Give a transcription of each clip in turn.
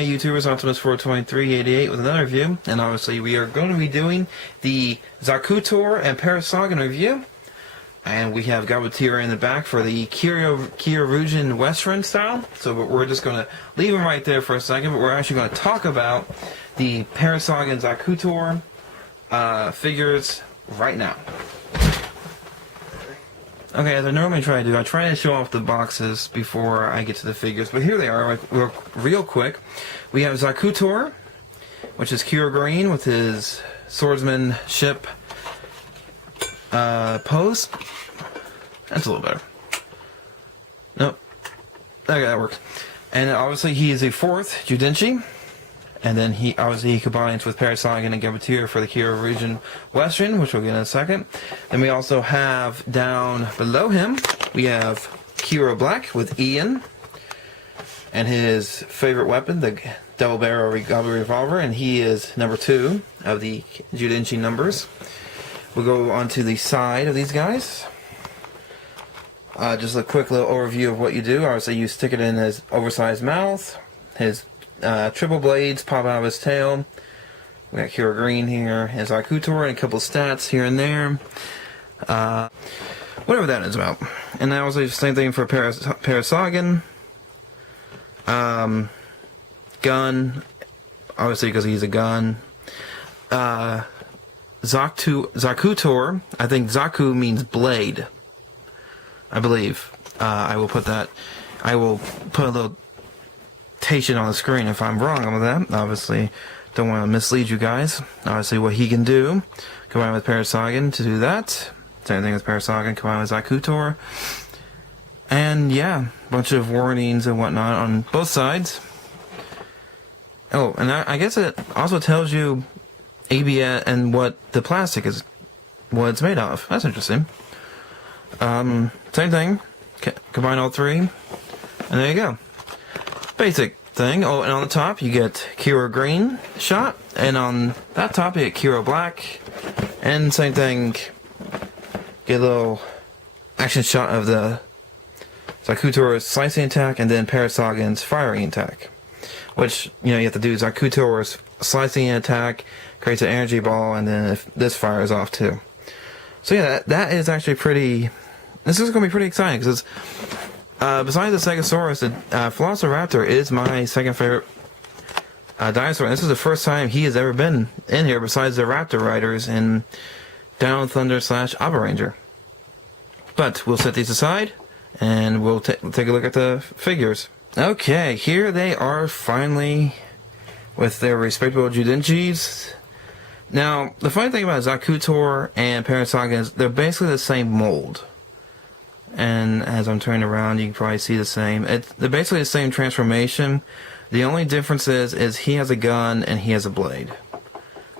Hey YouTubers, Optimus42388 with another review, and obviously we are going to be doing the Zakutor and Parasagun review, and we have Gabutir in the back for the kyruryuzin Western style, so we're just going to leave him right there for a second, but we're actually going to talk about the Parasagun Zakutor figures right now. Okay, as I normally try to do, I try to show off the boxes before I get to the figures, but here they are, real quick. We have Zakutor, which is kyruryuzin with his swordsmanship pose. That's a little better. Nope. Okay, that works. And obviously he is a fourth Judenchi. And then he combines with Parasagun and Gabutir for the kyruryuzin Western, which we'll get in a second. Then we also have down below him, we have Kiro Black with Ian and his favorite weapon, the double barrel revolver, and he is number 2 of the Judenchi numbers. We'll go on to the side of these guys. Just a quick little overview of what you do. Obviously, you stick it in his oversized mouth, his triple blades pop out of his tail. We got kyruryuzin here, his Zakutor, and a couple stats here and there. Whatever that is about. And then also the same thing for Parasagun. Gun, obviously because he's a gun. Zakutor, I think Zaku means blade, I believe. I will put a little on the screen if I'm wrong on that. Obviously, don't want to mislead you guys. Obviously, what he can do, combine with Parasagun to do that. Same thing with Parasagun, combine with Zakutor. And yeah, bunch of warnings and whatnot on both sides. Oh, and I guess it also tells you ABS and what the plastic is, what it's made of. That's interesting. Same thing. Combine all three, and there you go. Basic thing. Oh, and on the top you get kyruryuzin shot, and on that top you get Kiro Black, and same thing, get a little action shot of the Zakutor's slicing attack, and then Parasagun's firing attack. Which, you have to do Zakutor's slicing attack, creates an energy ball, and then if this fires off too. So yeah, that is actually pretty. This is going to be pretty exciting because besides the Stegosaurus, the Velociraptor is my second favorite dinosaur. And this is the first time he has ever been in here besides the Raptor Riders in Down Thunder / Abba Ranger. But we'll set these aside and we'll take a look at the figures. Okay, here they are finally with their respectable Judenchis. Now, the funny thing about Zakutor and Parasagun is they're basically the same mold. And as I'm turning around, you can probably see the same. They're basically the same transformation. The only difference is he has a gun and he has a blade.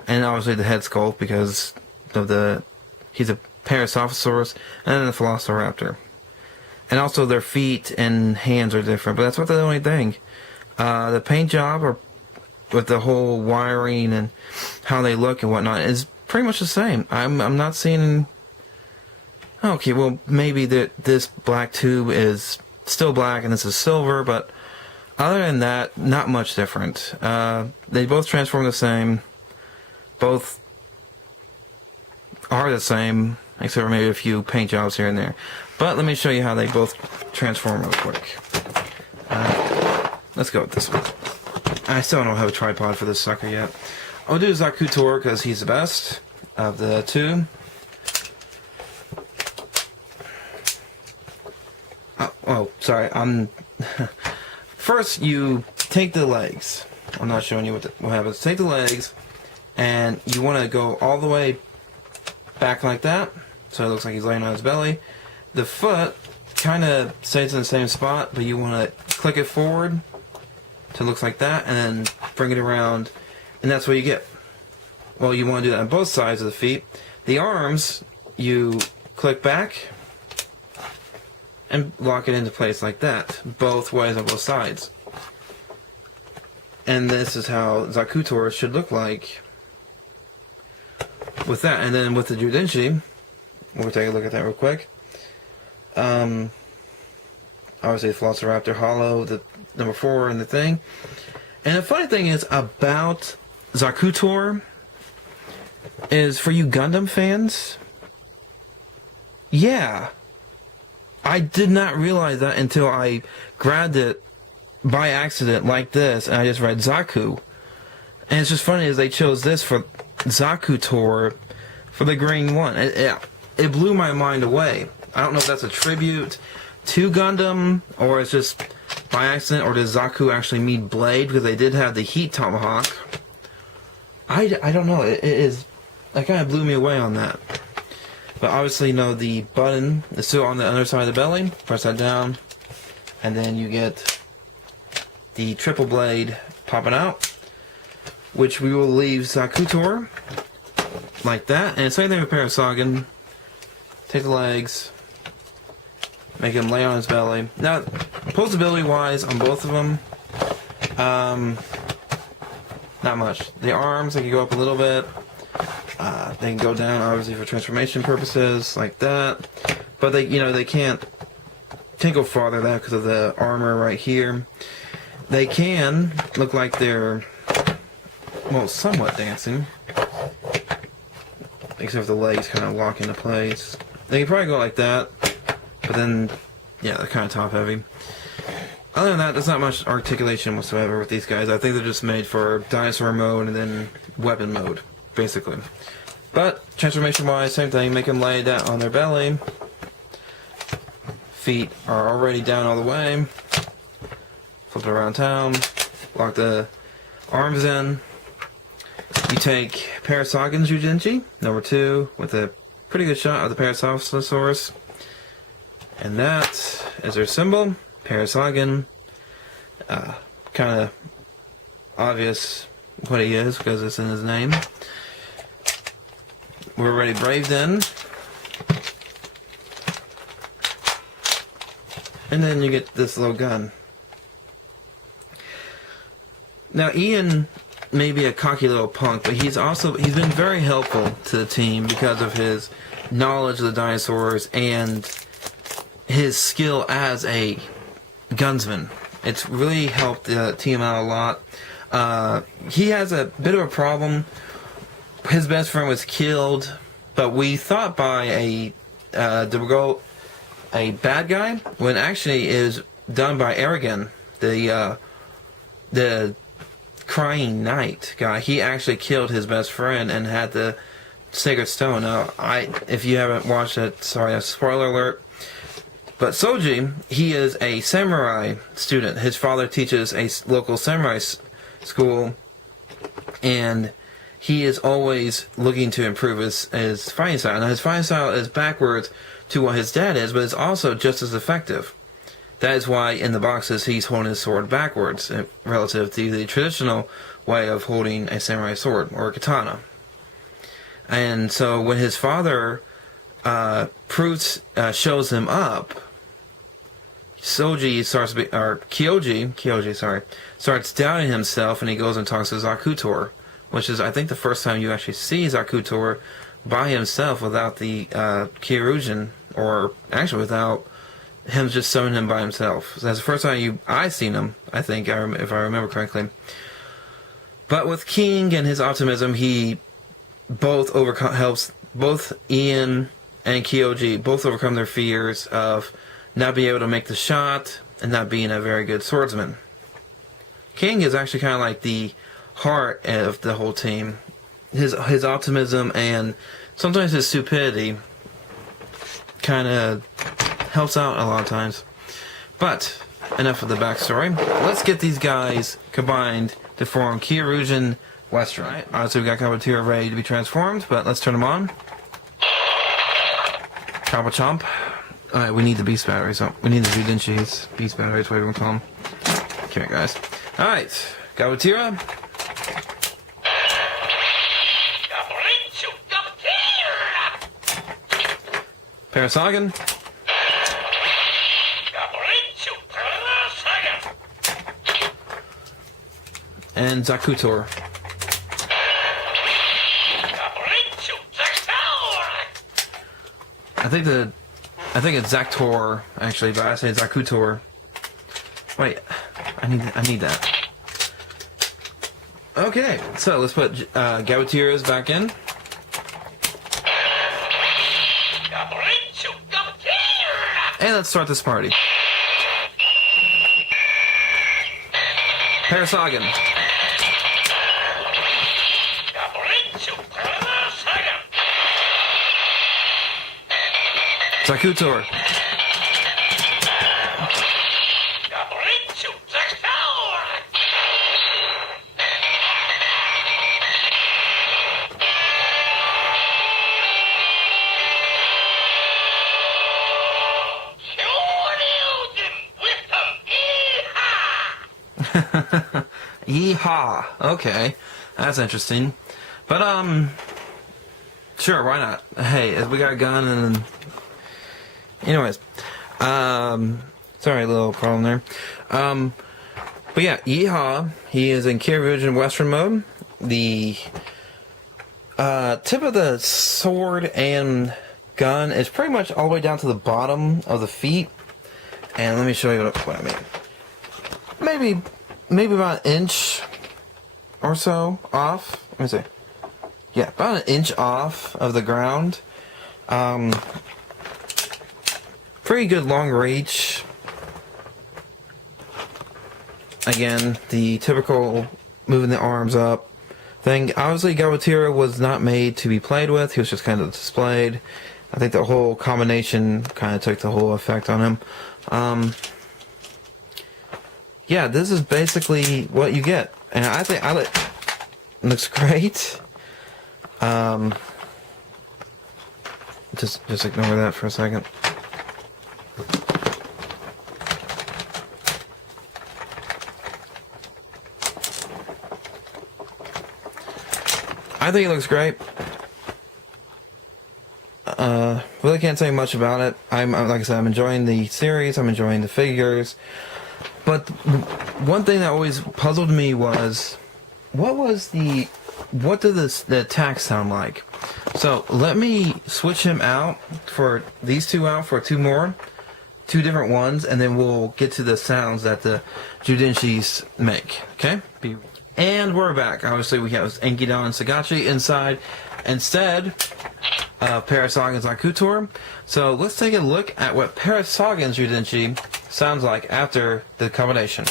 And obviously the head sculpt because of he's a Parasaurus and then the Velociraptor. And also their feet and hands are different, but that's not the only thing. The paint job or with the whole wiring and how they look and whatnot is pretty much the same. I'm not seeing. Okay, well, maybe this black tube is still black and this is silver, but other than that, not much different. They both transform the same. Both are the same, except for maybe a few paint jobs here and there. But let me show you how they both transform real quick. Let's go with this one. I still don't have a tripod for this sucker yet. I'll do Zakutor because he's the best of the two. Oh, sorry. First, you take the legs. I'm not showing you what happens. Take the legs, and you want to go all the way back like that, so it looks like he's laying on his belly. The foot kind of stays in the same spot, but you want to click it forward to look like that, and then bring it around, and that's what you get. Well, you want to do that on both sides of the feet. The arms, you click back and lock it into place like that, both ways on both sides. And this is how Zakutor should look like with that. And then with the Judenchi, we'll take a look at that real quick. Obviously the Velociraptor Hollow, the number 4 in the thing. And the funny thing is about Zakutor is, for you Gundam fans, yeah, I did not realize that until I grabbed it by accident like this, and I just read Zaku. And it's just funny as they chose this for Zakutor for the green one. It blew my mind away. I don't know if that's a tribute to Gundam, or it's just by accident, or does Zaku actually mean blade, because they did have the heat tomahawk. I don't know. That kind of blew me away on that. But obviously, you know, the button is still on the underside of the belly. Press that down, and then you get the triple blade popping out, which we will leave Zakutor like that. And same thing with Parasagun. Take the legs, make him lay on his belly. Now, posability wise on both of them, not much. The arms, they can go up a little bit. They can go down, obviously, for transformation purposes, like that. But they can't go farther than that because of the armor right here. They can look like they're, well, somewhat dancing, except for the legs kind of lock into place. They can probably go like that, but then, yeah, they're kind of top heavy. Other than that, there's not much articulation whatsoever with these guys. I think they're just made for dinosaur mode and then weapon mode, basically. But transformation-wise, same thing. Make them lay down on their belly. Feet are already down all the way. Flip it around town. Lock the arms in. You take Parasagun's Ujinchi, number 2, with a pretty good shot of the Parasaurus. And that is their symbol, Parasagun. Kind of obvious what he is because it's in his name. We're already braved in. And then you get this little gun. Now Ian may be a cocky little punk, but he's been very helpful to the team because of his knowledge of the dinosaurs and his skill as a gunsman. It's really helped the team out a lot. He has a bit of a problem. His best friend was killed, but we thought by a bad guy, when actually it was done by Aragon, the crying knight guy. He actually killed his best friend and had the sacred stone. Now, if you haven't watched it, sorry, a spoiler alert. But Soji, he is a samurai student. His father teaches a local samurai school, and he is always looking to improve his fighting style. Now, his fighting style is backwards to what his dad is, but it's also just as effective. That is why in the boxes he's holding his sword backwards, relative to the traditional way of holding a samurai sword, or a katana. And so when his father shows him up, Kyoji starts doubting himself, and he goes and talks to Zakutor, which is, I think, the first time you actually see Zakutor by himself without the kyruryuzin, or actually without him just summoning him by himself. So that's the first time I seen him, I think, if I remember correctly. But with King and his optimism, he helps both Ian and Kyoji both overcome their fears of not being able to make the shot and not being a very good swordsman. King is actually kind of like the heart of the whole team. His optimism and sometimes his stupidity kind of helps out a lot of times. But enough of the backstory. Let's get these guys combined to form kyruryuzin Western. Alright, so we got Kabutoria ready to be transformed, but let's turn them on. Chompa Chomp. Alright, we need the beast batteries. So we need the Ujinchi's beast batteries, whatever you want to call them. Come here, guys. Alright, Kabutoria. Parasagun. And Zakutor. I think it's Zakutor actually, but I say Zakutor. Wait, I need that. Okay, so let's put Gavateras back in. And let's start this party. Parasagun. Zakutor. Yeehaw. Okay, that's interesting. But sure, why not? Hey, we got a gun and. Anyways, sorry, a little problem there. But yeah, Yeehaw. He is in kyruryuzin Western mode. The tip of the sword and gun is pretty much all the way down to the bottom of the feet. And let me show you what I mean. Maybe about an inch or so off. Let me see. Yeah, about an inch off of the ground. Pretty good long reach. Again, the typical moving the arms up thing. Obviously, Gavatira was not made to be played with. He was just kind of displayed. I think the whole combination kind of took the whole effect on him. Yeah, this is basically what you get, and I think it looks great. Just ignore that for a second. I think it looks great. Really can't say much about it. I'm like I said, I'm enjoying the series. I'm enjoying the figures. But one thing that always puzzled me was, what did the attack sound like? So let me switch him out for these two for two different ones, and then we'll get to the sounds that the Judenshis make. Okay? And we're back. Obviously, we have Enkidan and Sagachi inside instead of Parasagun and Zakutor. So let's take a look at what Parasagun's Judenshi sounds like after the combination.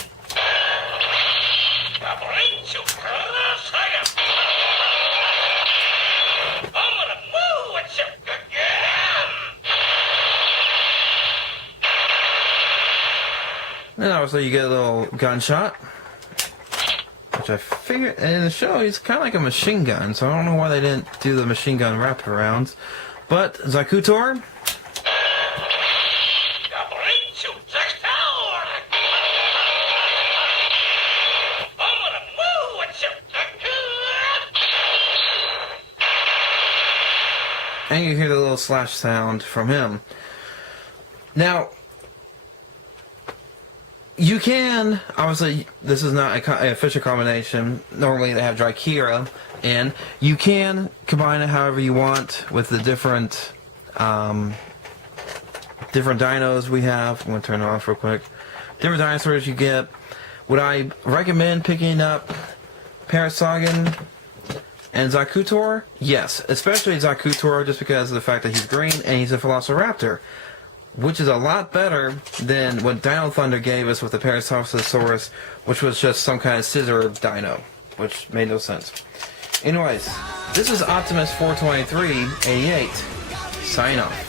And obviously you get a little gunshot, which I figured in the show he's kind of like a machine gun, so I don't know why they didn't do the machine gun wraparounds. But Zakutor. And you hear the little slash sound from him. Now, you can, obviously, this is not a official combination. Normally they have Drykira in. You can combine it however you want with the different dinos we have. I'm going to turn it off real quick. Different dinosaurs you get. Would I recommend picking up Parasagun and Zakutor? Yes, especially Zakutor, just because of the fact that he's green and he's a Velociraptor, which is a lot better than what Dino Thunder gave us with the Parasaurolosaurus, which was just some kind of scissor dino, which made no sense. Anyways, this is Optimus 42388. Sign off.